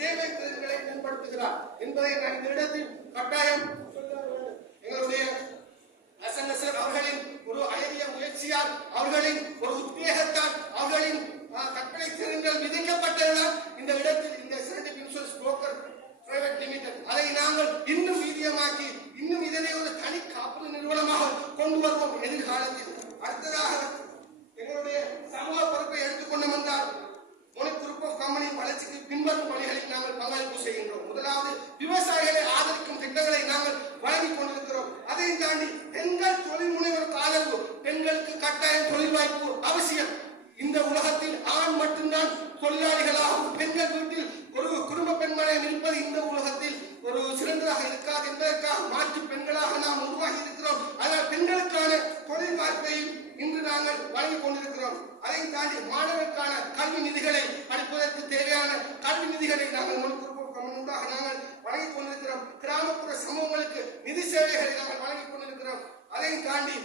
சேவை திறன்களை மேம்படுத்துகிறார் என்பதை நான் இந்த இடத்தில் கட்டாயம் எங்களுடைய எஸ்என்எஸ்ஆர் அவர்களின் ஒரு அழகிய முயற்சியால், அவர்களின் ஒரு உத்வேகத்தால், அவர்களின் கற்பனை திறன்கள் விதிக்கப்பட்டதுதான் இந்த இடத்தில் இந்த standard insurance broker private limited அதை நாங்கள் இன்னும் வீரியமாக்கி இன்னும் இதனை ஒரு தனி காப்பீடு நிறுவனமாக கொண்டு வருவோம் எதிர்காலத்தில். அடுத்ததாக எங்களுடைய சமூக பொறுப்பை எடுத்துக்கொண்டு வந்தால் குரூப் ஆஃப் கம்பெனி வளர்ச்சிக்கு பின்வரும் பணிகளில் நாங்கள் பங்களிப்பு செய்கின்றோம். முதலாவது, விவசாயிகளை ஆதரிக்கும் திட்டங்களை நாங்கள் வழங்கிக் கொண்டிருக்கிறோம். அதையும் தாண்டி பெண்கள் தொழில் முனைவர் ஆதரவு, பெண்களுக்கு கட்டாயம் தொழில் வாய்ப்பு அவசியம். இந்த உலகத்தில் ஆண் மட்டும்தான் தொழிலாளிகளாகவும் பெண்கள் வீட்டில் ஒரு குடும்ப பெண்மனையும் இருப்பது இந்த உலகத்தில் ஒரு சிறந்ததாக இருக்காது என்பதற்காக மாற்று பெண்களாக நாம் உருவாகி இருக்கிறோம். ஆனால் பெண்களுக்கான தொழில் வாய்ப்பையும் இன்று நாங்கள் வழங்கிக் கொண்டிருக்கிறோம். அதையும் தாண்டி மாணவர்களுக்கான கல்வி நிதிகளை படிப்பதற்கு தேவையான கல்வி நிதிகளை நாங்கள் நாங்கள் வழங்கிக் கொண்டிருக்கிறோம். கிராமப்புற சமூகங்களுக்கு நிதி சேவைகளை நாங்கள் வழங்கிக் கொண்டிருக்கிறோம். அதையும் தாண்டி